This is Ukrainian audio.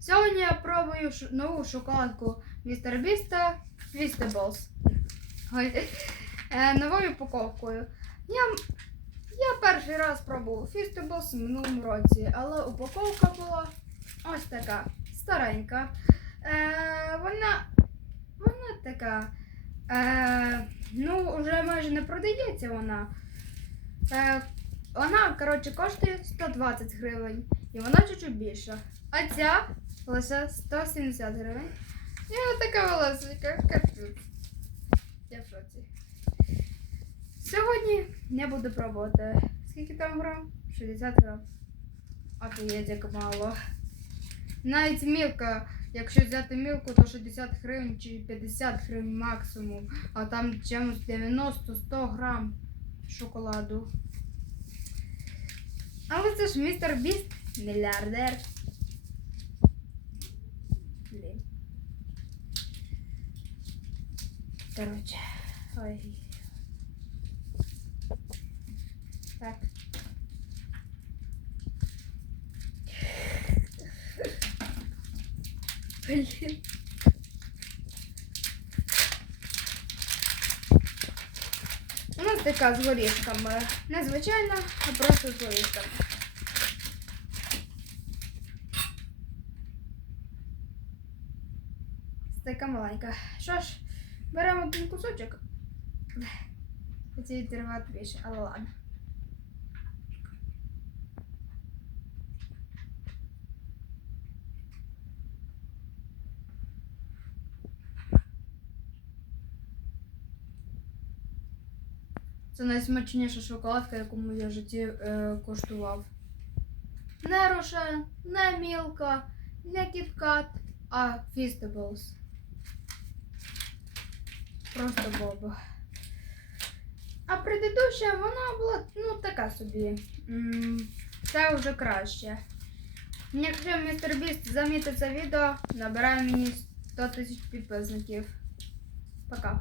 Сьогодні я пробую нову шоколадку Містер Біста Twistables. Е, новою упаковкою. Я, я перший раз пробував Twistables в минулому році, але упаковка була ось така старенька. Е, вона, вона така. Е, ну, вже майже не продається вона. Е, вона, коротше, коштує 120 гривень. І вона чуть-чуть більша. А ця лише 170 гривень. І така волосика, капець. Я в шоці. Сьогодні я буду пробувати. Скільки там грам? 60 грам. Офігеть, як мало. Навіть мілка, якщо взяти мілку, то 60 гривень чи 50 гривень максимум. А там чимось 90-100 грам шоколаду. Але це ж містер Біст мільярдер. Короче. Ой. Так. Блін. У нас така з горішками. Не звичайна, а просто з горішками. Така маленька. Що ж, Беремо один кусочок. Хотів відривати більше, але ладно. Це найсмачніша шоколадка, яку я в житті е, коштував. Не Рошен, не Мілка, не Кіткат, а Фістеблс. Просто боба. А предыдуща вона була ну така собі. Це вже краще. Якщо містер Біст замітить це відео, набирає мені 100 тисяч підписників. Пока.